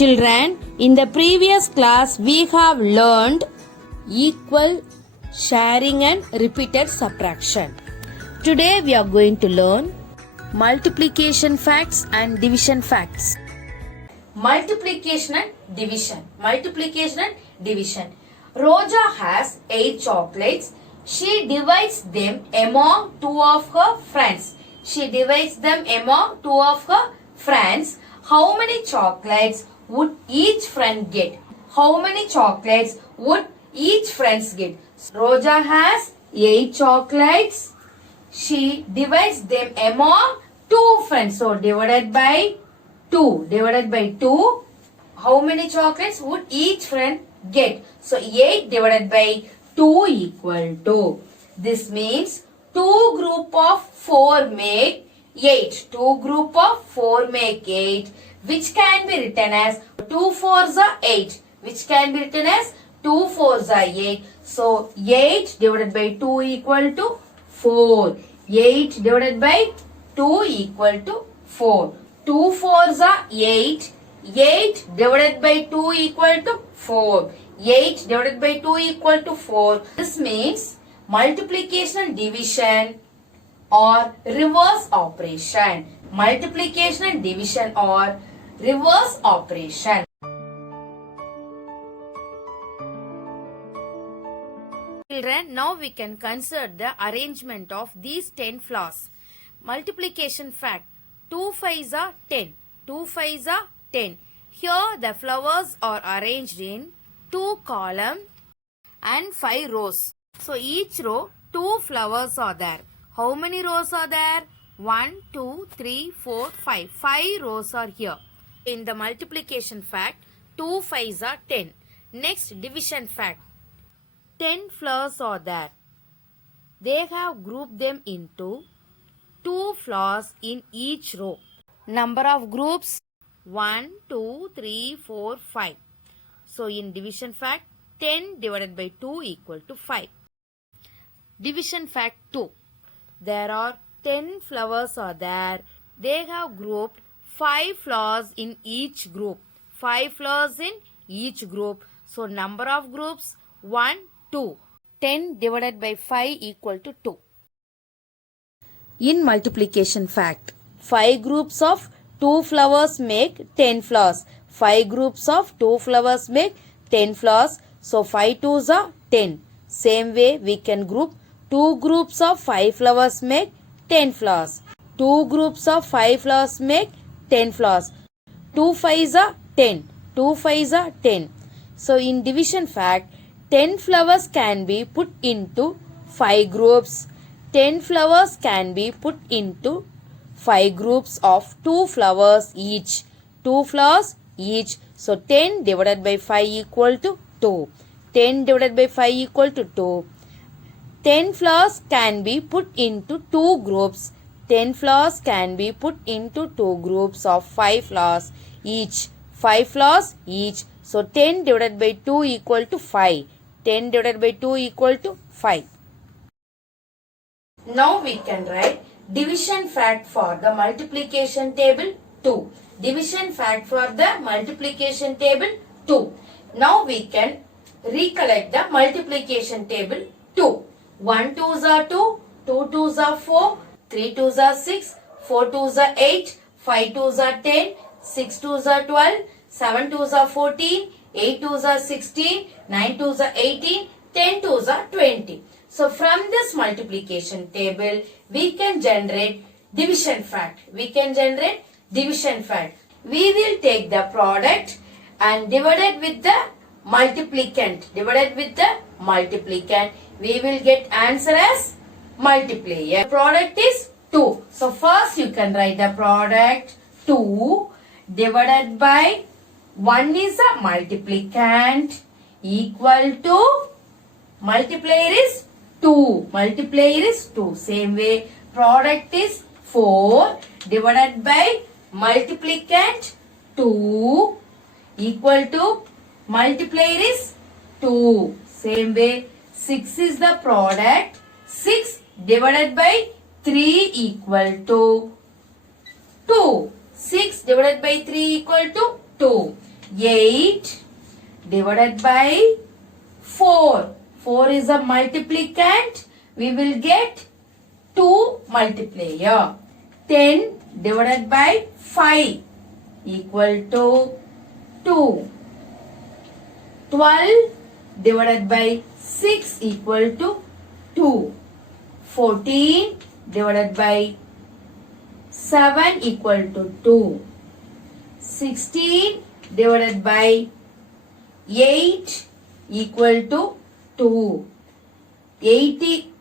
Children, in the previous class we have learned equal, sharing and repeated subtraction. Today we are going to learn multiplication facts and division facts. Multiplication and division. Multiplication and division. Roja has 8 chocolates. She divides them among 2 of her friends. She divides them among 2 of her friends. How many chocolates would each friend get? How many chocolates would each friend get? Roja has 8 chocolates. She divides them among 2 friends. So divided by 2. Divided by 2. How many chocolates would each friend get? So 8 divided by 2 equal to. This means 2 group of 4 make 8. 2 group of 4 make 8. Which can be written as 2 fours are 8. Which can be written as 2 fours are 8. So 8 divided by 2 equal to 4. 8 divided by 2 equal to 4. 2 fours are 8. 8 divided by 2 equal to 4. 8 divided by 2 equal to 4. This means multiplication and division or reverse operation. Multiplication and division or reverse operation. Children, now we can consider the arrangement of these 10 flowers. Multiplication fact. 2 5s are 10. 2 5s are 10. Here the flowers are arranged in 2 columns and 5 rows. So each row 2 flowers are there. How many rows are there? 1, 2, 3, 4, 5. 5 rows are here. In the multiplication fact, 2 5s are 10. Next division fact. 10 flowers are there. They have grouped them into 2 flowers in each row. Number of groups 1, 2, 3, 4, 5. So in division fact, 10 divided by 2 equal to 5. Division fact 2. There are 10 flowers are there. They have grouped 5 flowers in each group. 5 flowers in each group. So number of groups 1, 2. 10 divided by 5 equal to 2. In multiplication fact, 5 groups of 2 flowers make 10 flowers. 5 groups of 2 flowers make 10 flowers. So 5 twos are 10. Same way we can group 2 groups of 5 flowers make 10 flowers. 2 groups of 5 flowers make 10 flowers. 2 5s are 10. 2 5s are 10. So in division fact, 10 flowers can be put into 5 groups. 10 flowers can be put into 5 groups of 2 flowers each. 2 flowers each. So 10 divided by 5 equal to 2. 10 divided by 5 equal to 2. 10 flowers can be put into 2 groups. 10 flowers can be put into 2 groups of 5 flowers each. 5 flowers each. So 10 divided by 2 equal to 5. 10 divided by 2 equal to 5. Now we can write division fact for the multiplication table 2. Division fact for the multiplication table 2. Now we can recollect the multiplication table 2. 1 2s are 2, 2 2s are 4, 3 2s are 6, 4 2s are 8, 5 2s are 10, 6 2s are 12, 7 2s are 14, 8 2s are 16, 9 2s are 18, 10 2s are 20. So from this multiplication table, we can generate division fact. We can generate division fact. We will take the product and divide it with the multiplicand. Divided with the multiplicand. We will get answer as multiplier. Product is 2. So first you can write the product 2 divided by 1 is a multiplicand equal to multiplier is 2. Multiplier is 2. Same way product is 4 divided by multiplicand 2 equal to multiplier is 2. Same way 6 is the product. 6 divided by 3 equal to 2. 6 divided by 3 equal to 2. 8 divided by 4. 4 is a multiplicand. We will get 2 multiplier. 10 divided by 5 equal to 2. 12 divided by 6 equal to 2. 14 divided by 7 equal to 2. 16 divided by 8 equal to 2. 80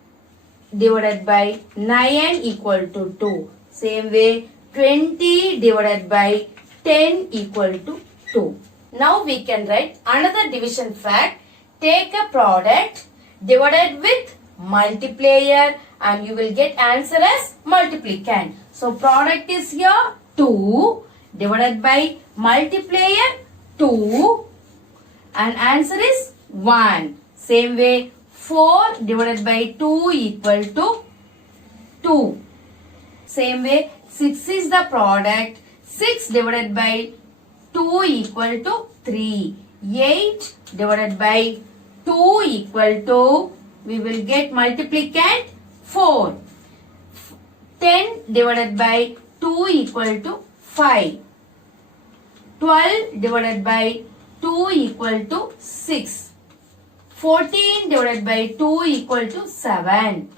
divided by 9 equal to 2. Same way 20 divided by 10 equal to 2. Now we can write another division fact. Take a product divided with multiplier and you will get answer as multiplicand. So product is here 2 divided by multiplier 2 and answer is 1. Same way 4 divided by 2 equal to 2. Same way 6 is the product. 6 divided by 2 equal to 3. 8 divided by 2 equal to, we will get multiplicand 4. 10 divided by 2 equal to 5. 12 divided by 2 equal to 6. 14 divided by 2 equal to 7.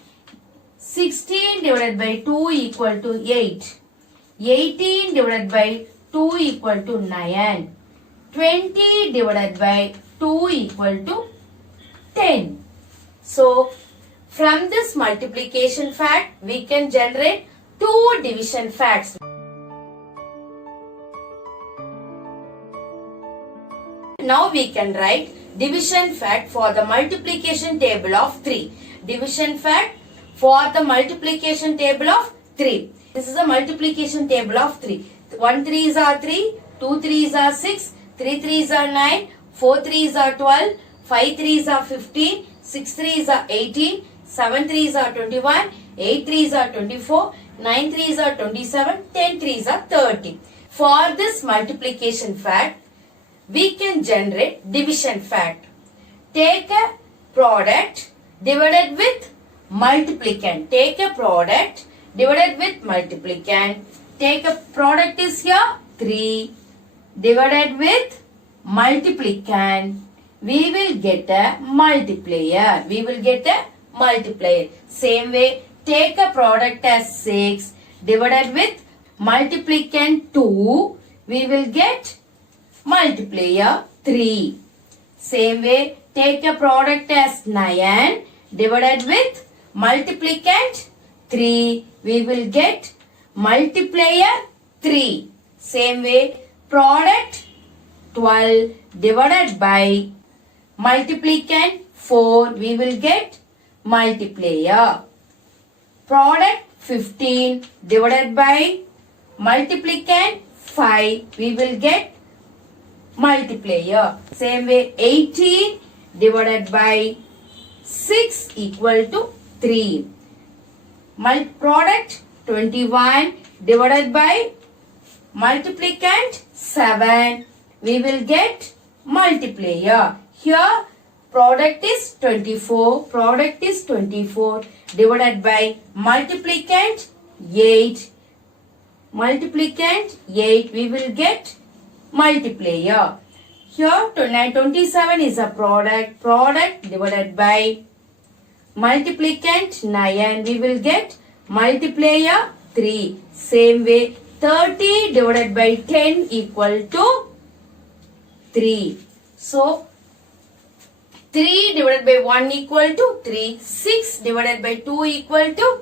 16 divided by 2 equal to 8. 18 divided by 2 equal to 9. 20 divided by 2 equal to 10. So, from this multiplication fact, we can generate two division facts. Now we can write division fact for the multiplication table of 3. Division fact for the multiplication table of 3. This is a multiplication table of 3. 1 3s are 3, 2 3s are 6, 3 3s are 9, 4 3s are 12, 5 3s are 15, 6 3s are 18, 7 3s are 21, 8 3s are 24, 9 3s are 27, 10 3s are 30. For this multiplication fact, we can generate division fact. Take a product divided with multiplicand. Take a product divided with multiplicand. Take a product is here 3 divided with multiplicand. We will get a multiplier. We will get a multiplier. Same way, take a product as 6 divided with multiplicand 2. We will get multiplier 3. Same way, take a product as 9 divided with multiplicand 3. We will get multiplier 3. Same way, product 12 divided by multiplicand 4. We will get multiplier. Product 15 divided by multiplicand 5. We will get multiplier. Same way 18 divided by 6 equal to 3. Product 21 divided by multiplicand 7. We will get multiplier. Here product is 24. Product is 24 divided by multiplicand 8. Multiplicand 8. We will get multiplier. Here 27 is a product. Product divided by multiplicand 9. We will get multiplier 3. Same way 30 divided by 10 equal to 3. So 3 divided by 1 equal to 3. 6 divided by 2 equal to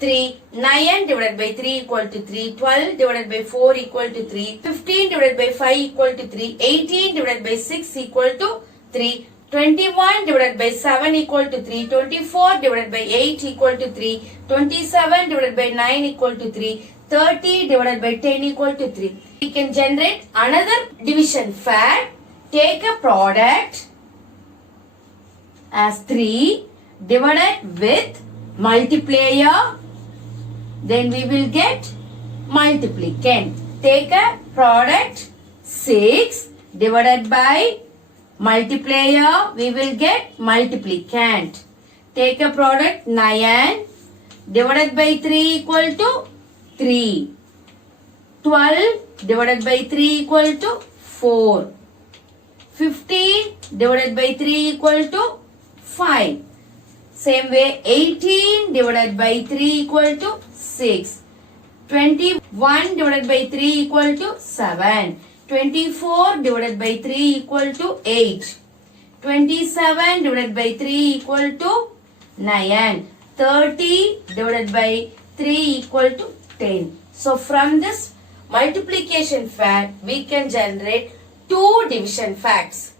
3. 9 divided by 3 equal to 3. 12 divided by 4 equal to 3. 15 divided by 5 equal to 3. 18 divided by 6 equal to 3. 21 divided by 7 equal to 3. 24 divided by 8 equal to 3. 27 divided by 9 equal to 3. 30 divided by 10 equal to 3. We can generate another division fact. Take a product as 3 divided with multiplier. Then we will get multiplicand. Take a product 6 divided by multiplier, we will get multiplicand. Take a product 9 divided by 3 equal to 3. 12 divided by 3 equal to 4. 15 divided by 3 equal to 5. Same way 18 divided by 3 equal to 6. 21 divided by 3 equal to 7. 24 divided by 3 equal to 8. 27 divided by 3 equal to 9. 30 divided by 3 equal to 10. So from this multiplication fact, we can generate two division facts.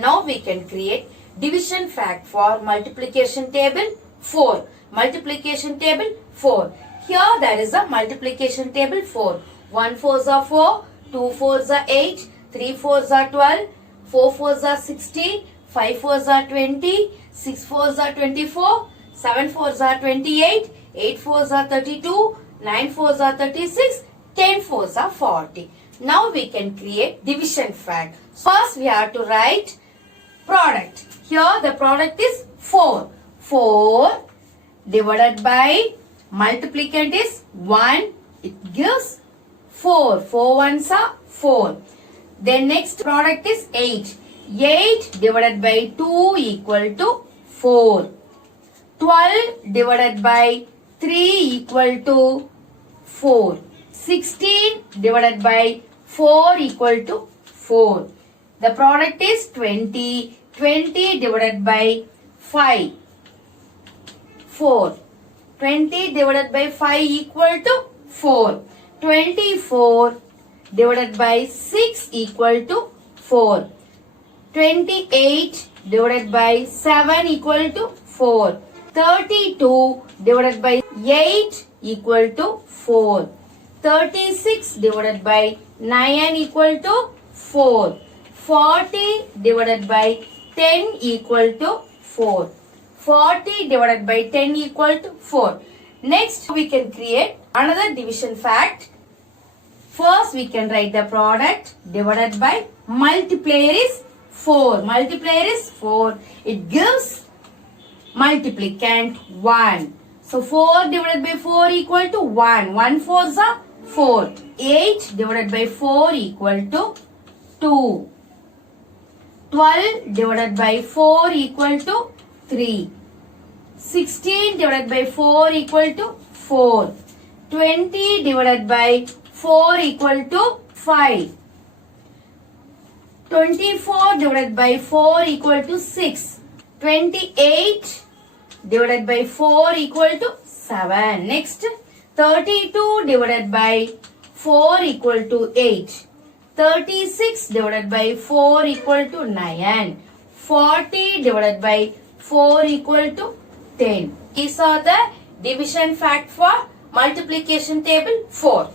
Now we can create division fact for multiplication table 4. Multiplication table 4. Here there is a multiplication table 4. 1 4s are 4, 2 4s are 8, 3 4s are 12, 4 4s are 16, 5 4s are 20, 6 4s are 24, 7 4s are 28, 8 4s are 32, 9 4s are 36, 10 4s are 40. Now we can create division fact. First we have to write product. Here the product is 4. 4 divided by multiplicand is 1. It gives 4. 4 ones are 4. Then next product is 8. 8 divided by 2 equal to 4. 12 divided by 3 equal to 4. 16 divided by 4 equal to 4. The product is 20. 20 divided by 5. 4. 20 divided by 5 equal to 4. 24 divided by 6 equal to 4. 28 divided by 7 equal to 4. 32 divided by 8 equal to 4. 36 divided by 9 equal to 4. 40 divided by 10 equal to 4. 40 divided by 10 equal to 4. Next we can create another division fact. First we can write the product divided by multiplier is 4. Multiplier is 4. It gives multiplicand 1. So 4 divided by 4 equal to 1. 1 4s are 4. 8 divided by 4 equal to 2. 12 divided by 4 equal to 3. 16 divided by 4 equal to 4. 20 divided by 4 equal to 5. 24 divided by 4 equal to 6. 28 divided by 4 equal to 7. Next, 32 divided by 4 equal to 8. 36 divided by 4 equal to 9. 40 divided by 4 equal to 10. These are the division fact for multiplication table 4.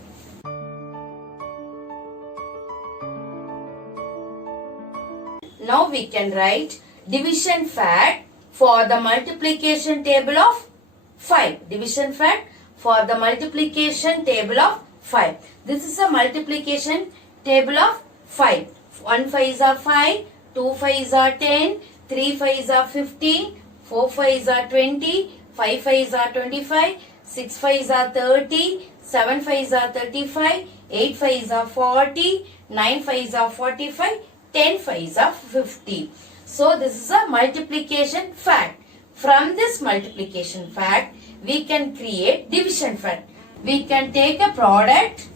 Now we can write division fact for the multiplication table of 5. Division fact for the multiplication table of 5. This is a multiplication table of 5. 1 5s are 5, 2 5s are 10, 3 5s are 15, 4 5s are 20, 5 5s are 25, 6 5s are 30, 7 5s are 35, 8 5s are 40, 9 5s are 45, 10 5s are 50. So this is a multiplication fact. From this multiplication fact, we can create division fact. We can take a product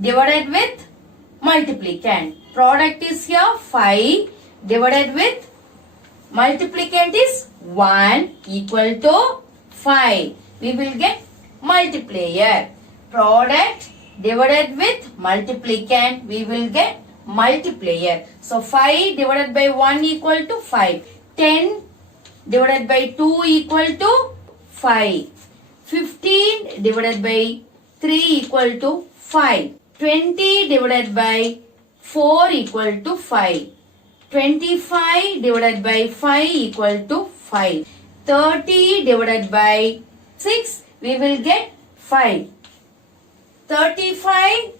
divided with multiplicand. Product is here 5 divided with multiplicand is 1 equal to 5. We will get multiplier. Product divided with multiplicand, we will get multiplier. So 5 divided by 1 equal to 5. 10 divided by 2 equal to 5. 15 divided by 3 equal to 5. 20 divided by 4 equal to 5. 25 divided by 5 equal to 5. 30 divided by 6 we will get 5. 35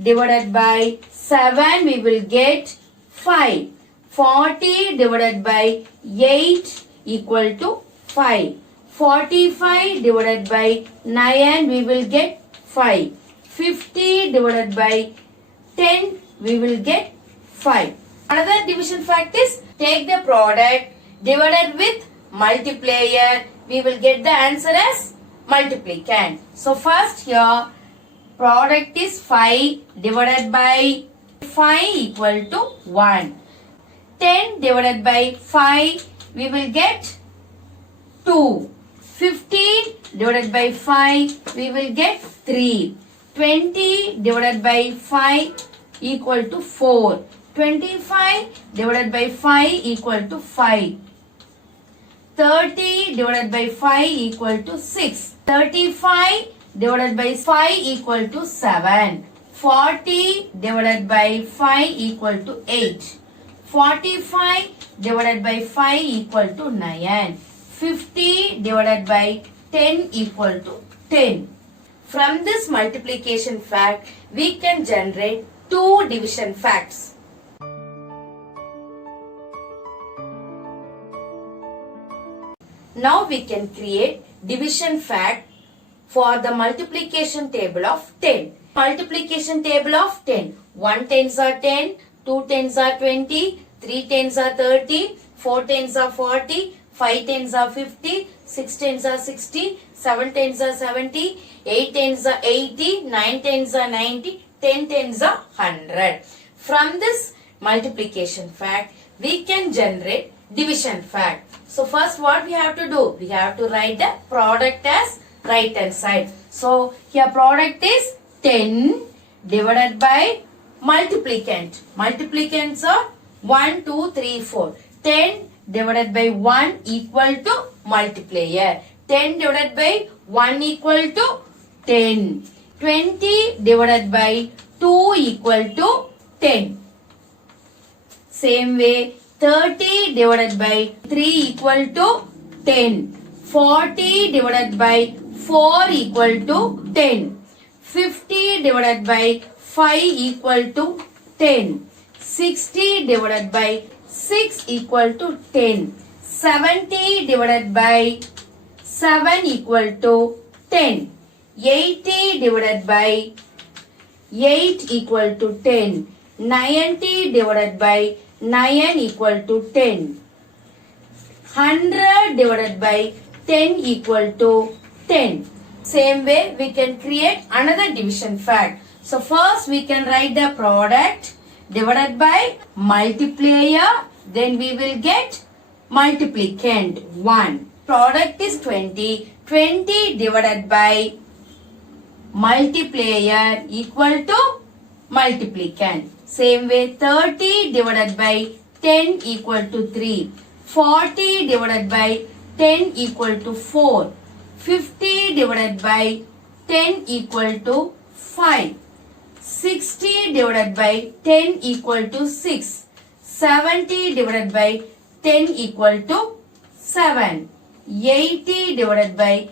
divided by 7 we will get 5. 40 divided by 8 equal to 5. 45 divided by 9 we will get 5. 50 divided by 10 we will get 5. Another division fact is take the product divided with multiplier. We will get the answer as multiplicand. So first here product is 5 divided by 5 equal to 1. 10 divided by 5 we will get 2. 15 divided by 5 we will get 3. 20 divided by 5 equal to 4. 25 divided by 5 equal to 5. 30 divided by 5 equal to 6. 35 divided by 5 equal to 7. 40 divided by 5 equal to 8. 45 divided by 5 equal to 9. 50 divided by 10 equal to 10. From this multiplication fact, we can generate two division facts. Now we can create division fact for the multiplication table of 10. Multiplication table of 10. 1 tens are 10, 2 tens are 20, 3 tens are 30, 4 tens are 40, 5 tens are 50, 6 tens are 60, 7 tens are 70, 8 tens are 80, 9 tens are 90, 10 tens are 100. From this multiplication fact, we can generate division fact. So first what we have to do? We have to write the product as right hand side. So here product is 10 divided by multiplicand. Multiplicants are 1, 2, 3, 4. 10 divided by 1 equal to multiplier. 10 divided by 1 equal to 10. 20 divided by 2 equal to 10. Same way 30 divided by 3 equal to 10. 40 divided by 4 equal to 10. 50 divided by 5 equal to 10. 60 divided by 6 equal to 10. 70 divided by 7 equal to 10. 80 divided by 8 equal to 10. 90 divided by 9 equal to 10. 100 divided by 10 equal to 10. Same way we can create another division fact. So first we can write the product divided by multiplier. Then we will get multiplicand 1. Product is 20. 20 divided by multiplier equal to multiplicand. Same way 30 divided by 10 equal to 3. 40 divided by 10 equal to 4. 50 divided by 10 equal to 5. 60 divided by 10 equal to 6. 70 divided by 10 equal to 7. 80 divided by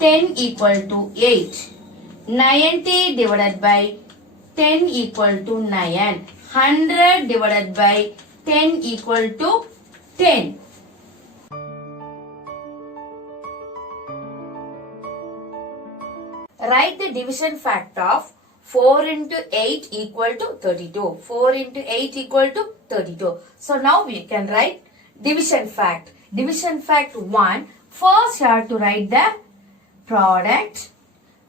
10 equal to 8. 90 divided by 10 equal to 9. 100 divided by 10 equal to 10. Write the division fact of 4 into 8 equal to 32. 4 into 8 equal to 32. So now we can write division fact. Division fact 1. First you have to write the product.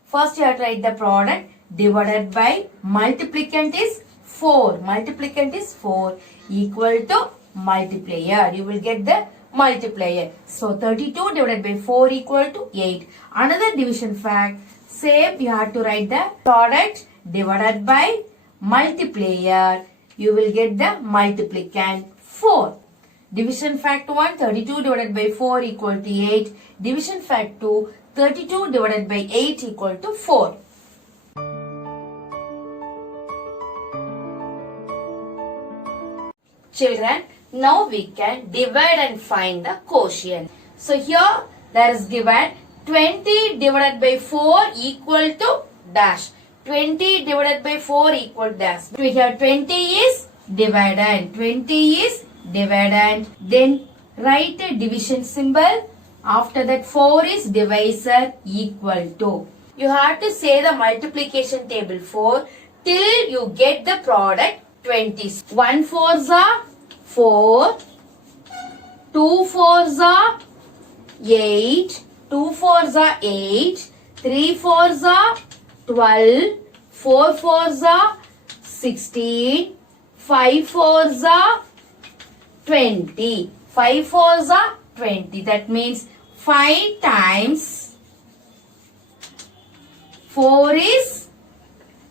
First you have to write the product divided by multiplicand is 4. Multiplicand is 4 equal to multiplier. You will get the multiplier. So 32 divided by 4 equal to 8. Another division fact. Same, you have to write the product divided by multiplier. You will get the multiplicand 4. Division fact 1, 32 divided by 4 equal to 8. Division fact 2, 32 divided by 8 equal to 4. Children, now we can divide and find the quotient. So here there is given 20 divided by 4 equal to dash. 20 divided by 4 equal dash. We have 20 is dividend. 20 is dividend. Then write a division symbol. After that 4 is divisor equal to. You have to say the multiplication table 4 till you get the product 20. 1 4s are 4. 2 4s are 8. 2 4s are 8. 3 4s are 12. 4 4s are 16. 5 4s are 20. 5 4s are 20. That means 5 times 4 is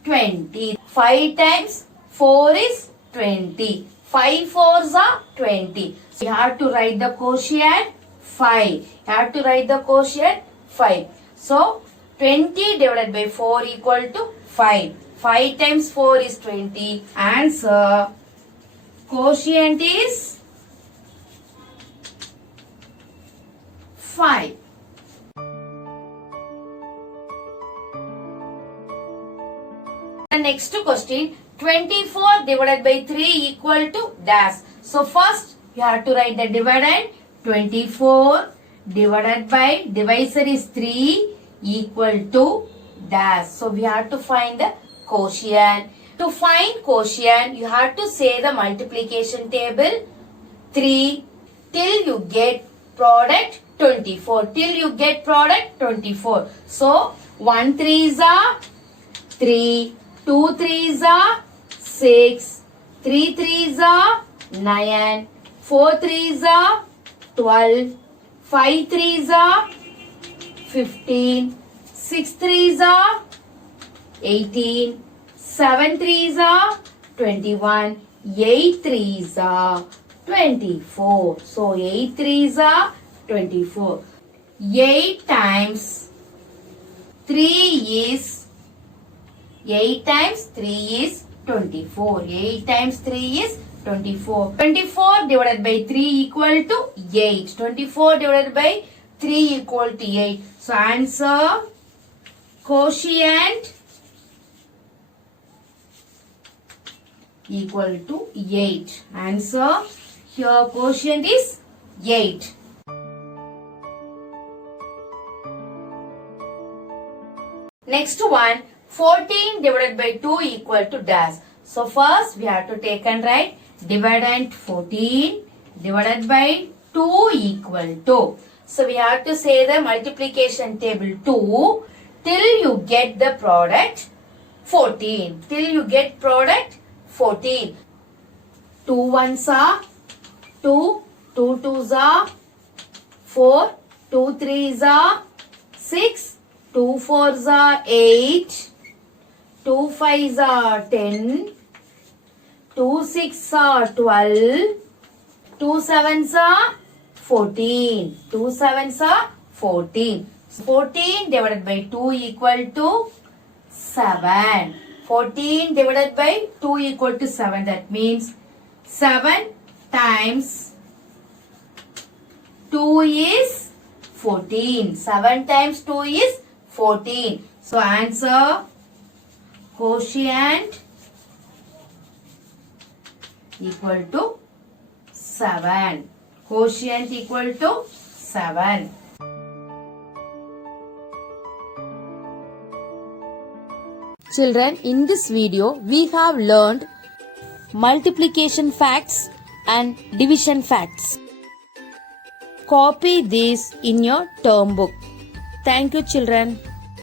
20. 5 times 4 is 20. 5 4s are 20. So you have to write the quotient 5. You have to write the quotient 5. So 20 divided by 4 equal to 5. 5 times 4 is 20. Answer. Quotient is 5. The next question, 24 divided by 3 equal to dash. So first you have to write the dividend. 24 divided by divisor is 3 equal to dash. So we have to find the quotient. To find quotient, you have to say the multiplication table 3 till you get product 24. Till you get product 24. So 1 3s are 3. 2 3s are 6. 3 3s are 9. 4 3s are 12. 5 3s are 15. 6 3s are 18. 7 3s are 21. 8 3s are 24. So 8 3s are 24. 8 times 3 is 8 times 3 is 24. 8 times 3 is 24. 24 divided by 3 equal to 8. 24 divided by 3 equal to 8. So answer quotient equal to 8. Answer here quotient is 8. Next one, 14 divided by 2 equal to dash. So first we have to take and write dividend 14 divided by 2 equal to. So we have to say the multiplication table 2 till you get the product 14. Till you get product 14. 2 1s are 2. 2 2s are 4. 2 3s are 6. 2 4s are 8. 2 5s are 10. 2 6s are 12. 2 7s are 14. 2 7s are 14. 14 divided by 2 equal to 7. 14 divided by 2 equal to 7. That means 7 times 2 is 14. 7 times 2 is 14. So answer quotient equal to 7. Quotient equal to 7. Children, in this video we have learned multiplication facts and division facts. Copy these in your term book. Thank you, children.